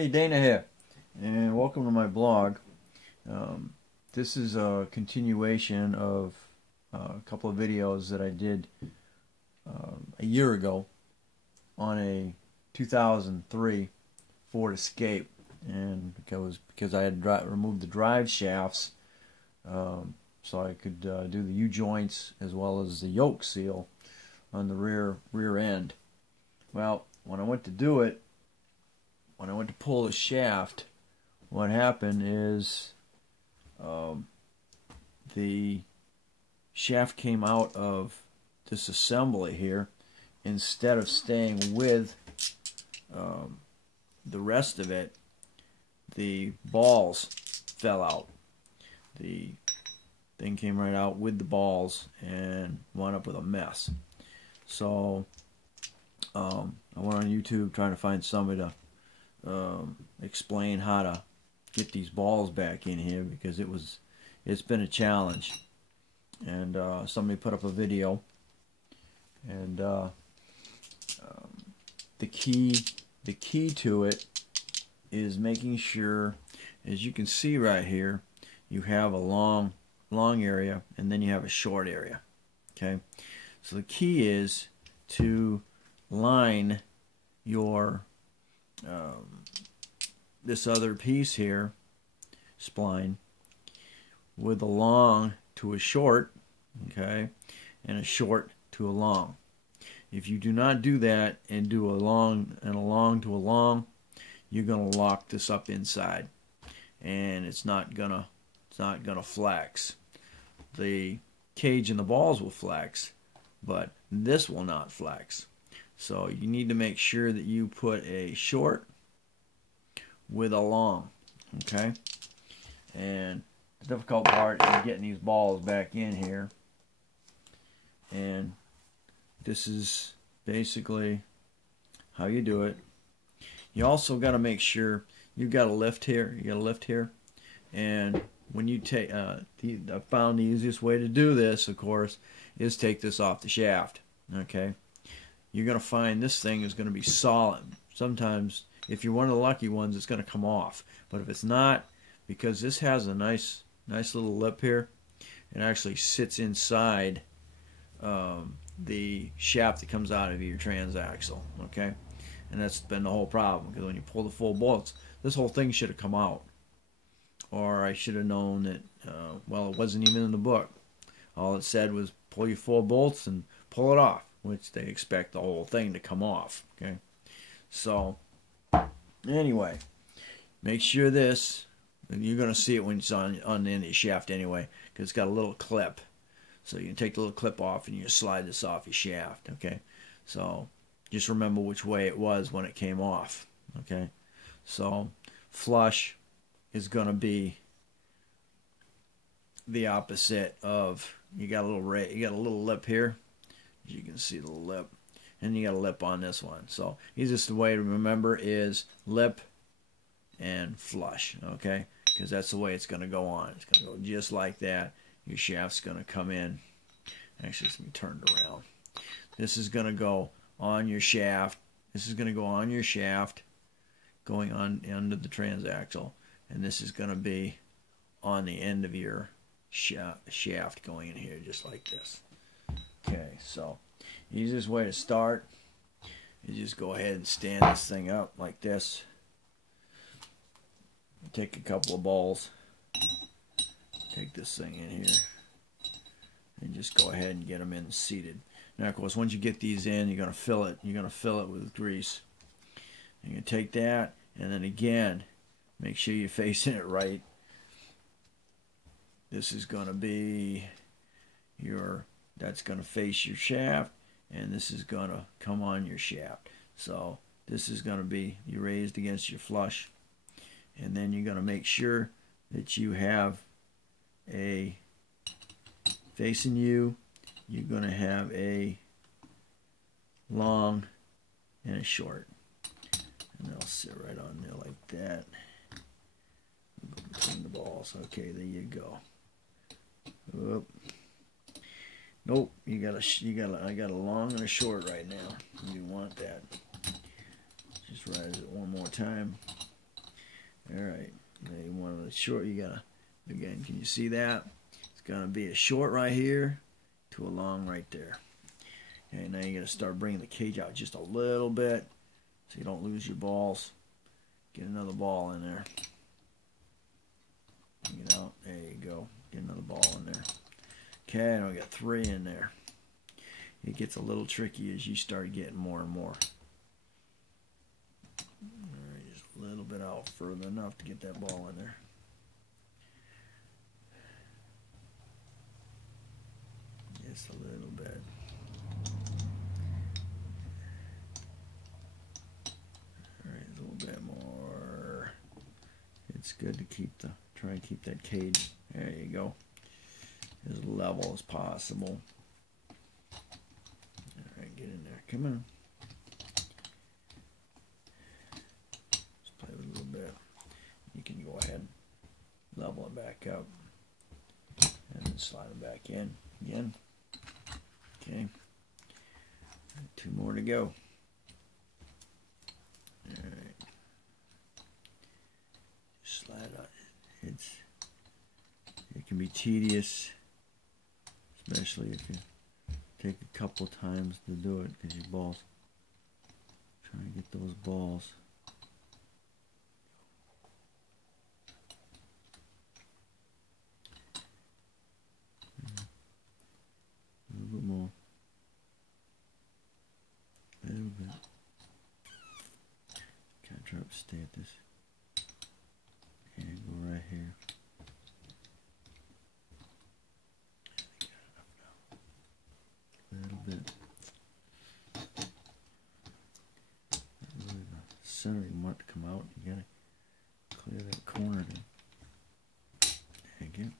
Hey, Dana here, and welcome to my blog. This is a continuation of a couple of videos that I did a year ago on a 2003 Ford Escape, and because I had removed the drive shafts, so I could do the U-joints as well as the yoke seal on the rear end. Well, when I went to do it, when I went to pull the shaft, what happened is the shaft came out of Disassembly here instead of staying with the rest of it. The balls fell out. The thing came right out with the balls and wound up with a mess. So I went on YouTube trying to find somebody to explain how to get these balls back in here, because it's been a challenge. And somebody put up a video, and the key to it is making sure, as you can see right here, you have a long area and then you have a short area. Okay, so the key is to line your this other piece here, spline, with a long to a short, okay, and a short to a long. If you do not do that and do a long and a long to a long, you're gonna lock this up inside, and it's not gonna flex. The cage and the balls will flex, but this will not flex. So you need to make sure that you put a short with a long, okay? And the difficult part is getting these balls back in here. And this is basically how you do it. You also got to make sure you've got a lift here. You got a lift here. And when you take, I found the easiest way to do this, of course, is take this off the shaft, okay? You're going to find this thing is going to be solid. Sometimes, if you're one of the lucky ones, it's going to come off. But if it's not, because this has a nice little lip here, it actually sits inside the shaft that comes out of your transaxle, okay? And that's been the whole problem, because when you pull the full bolts, this whole thing should have come out. Or I should have known that, well, it wasn't even in the book. All it said was pull your full bolts and pull it off, which they expect the whole thing to come off, okay? So, anyway, make sure this, and you're going to see it when it's on the end of the shaft anyway, because it's got a little clip. So you can take the little clip off and you slide this off your shaft, okay? So just remember which way it was when it came off, okay? So flush is going to be the opposite of, you got a little lip here. You can see the lip, and you got a lip on this one. So easiest way to remember is lip and flush, okay? Because that's the way it's going to go on. It's going to go just like that. Your shaft's going to come in. Actually, it's going to be turned around. This is going to go on your shaft. This is going to go on your shaft, going on under the transaxle, and this is going to be on the end of your shaft going in here, just like this. Okay, so easiest way to start is just go ahead and stand this thing up like this. Take a couple of balls, take this thing in here, and just go ahead and get them in seated. Now, of course, once you get these in, you're going to fill it. You're going to fill it with grease. You're going to take that, and then again, make sure you're facing it right. This is going to be that's going to face your shaft, and this is going to come on your shaft. So this is going to be raised against your flush, and then you're going to make sure that you have a facing you. You're going to have a long and a short, and they'll sit right on there like that. Go between the balls. Okay, there you go. Oop. Nope, I got a long and a short right now. You want that. Just rise it one more time. All right. Now you want a short. You gotta again. Can you see that? It's gonna be a short right here to a long right there. Okay. Now you gotta start bringing the cage out just a little bit so you don't lose your balls. Get another ball in there. Bring it out. There you go. Get another ball in there. Okay. Now we got 3 in there. It gets a little tricky as you start getting more and more. Alright, just a little bit out further enough to get that ball in there. Just a little bit. Alright, a little bit more. It's good to try and keep that cage. There you go. As level as possible. Alright, get in there. Come on. Just play with it a little bit. You can go ahead, level it back up, and then slide it back in again. Okay. 2 more to go. Alright. Slide out. It can be tedious, especially if you take a couple times to do it, because your balls, trying to get those balls. A little bit more. A little bit. Kind of try to stay at this. And go right here. A little bit. Really the center you want to come out. You gotta clear that corner there. There you go.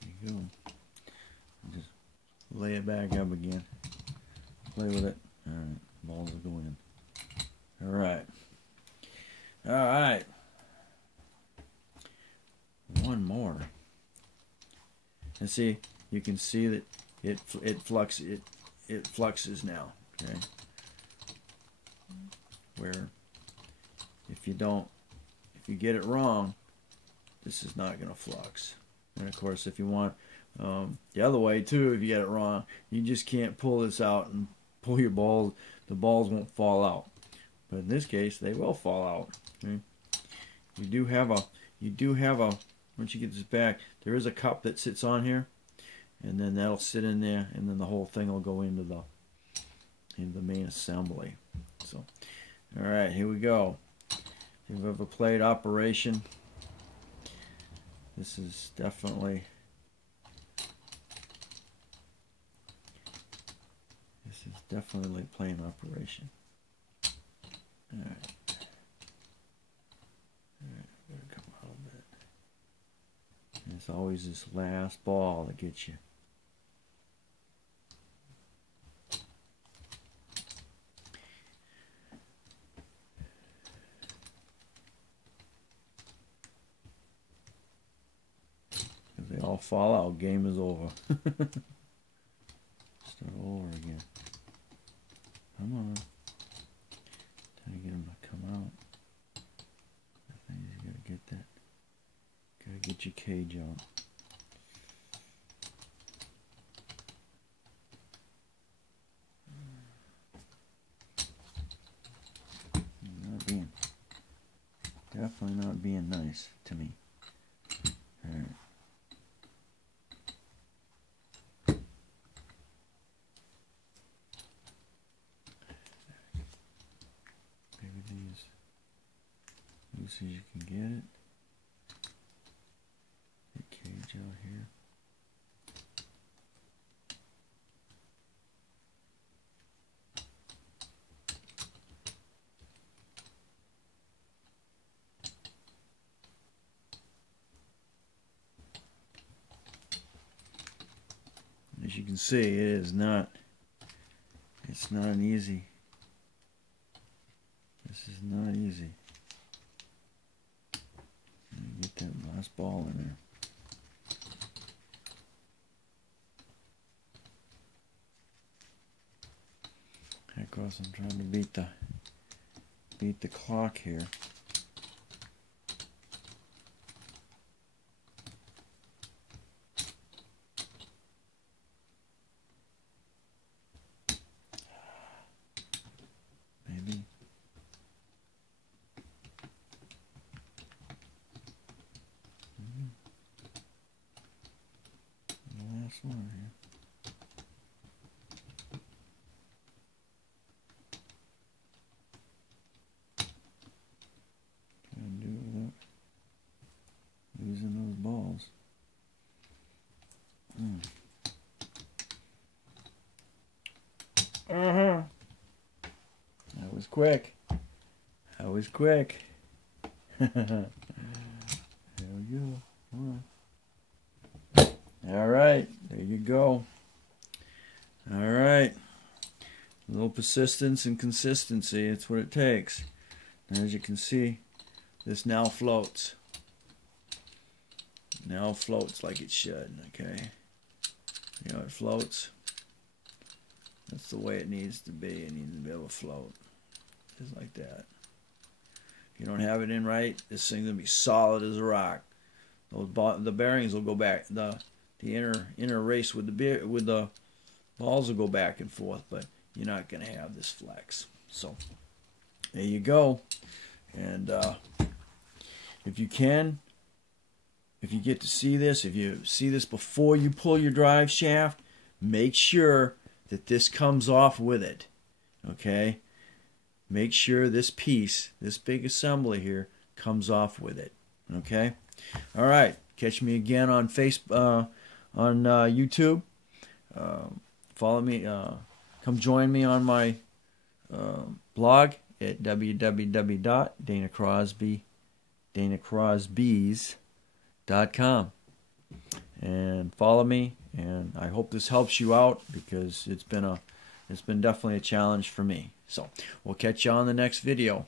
There you go. And just lay it back up again. Play with it. Alright, balls will go in. Alright. Alright. One more. And see, you can see that it fluxes now. Okay. Where if you get it wrong, this is not going to flux. And of course, if you want the other way too, if you get it wrong, you just can't pull this out and pull your balls. The balls won't fall out. But in this case, they will fall out. Okay? You do have a. Once you get this back, there is a cup that sits on here, and then that'll sit in there, and then the whole thing will go into the main assembly. So, all right, here we go. If you've ever played Operation, this is definitely like playing Operation. All right. Better come out a bit. And it's always this last ball that gets you. If they all fall out, game is over. Start over again. Come on. Trying to get them to come out. I think you gotta get that. Gotta get your cage out. Definitely not being nice to me. Alright. Maybe these loose as you can get it. The cage out here. As you can see, it's not an easy. This is not easy. Get that last ball in there. Of course, I'm trying to beat the clock here. First one here. Can't do it without losing those balls. That was quick. That was quick. There we go. All right, there you go. All right. A little persistence and consistency, it's what it takes. And as you can see, this now floats. Now floats like it should, okay? You know, it floats. That's the way it needs to be. It needs to be able to float. Just like that. If you don't have it in right, this thing's going to be solid as a rock. The bearings will go back. The inner race with the balls will go back and forth, but you're not going to have this flex. So there you go. And if you can, if you get to see this, if you see this before you pull your drive shaft, make sure that this comes off with it. Okay? Make sure this piece, this big assembly here, comes off with it. Okay? All right. Catch me again on Facebook, on YouTube. Follow me. Come join me on my blog at www.danacrosbys.com, and follow me. And I hope this helps you out, because it's been definitely a challenge for me. So we'll catch you on the next video.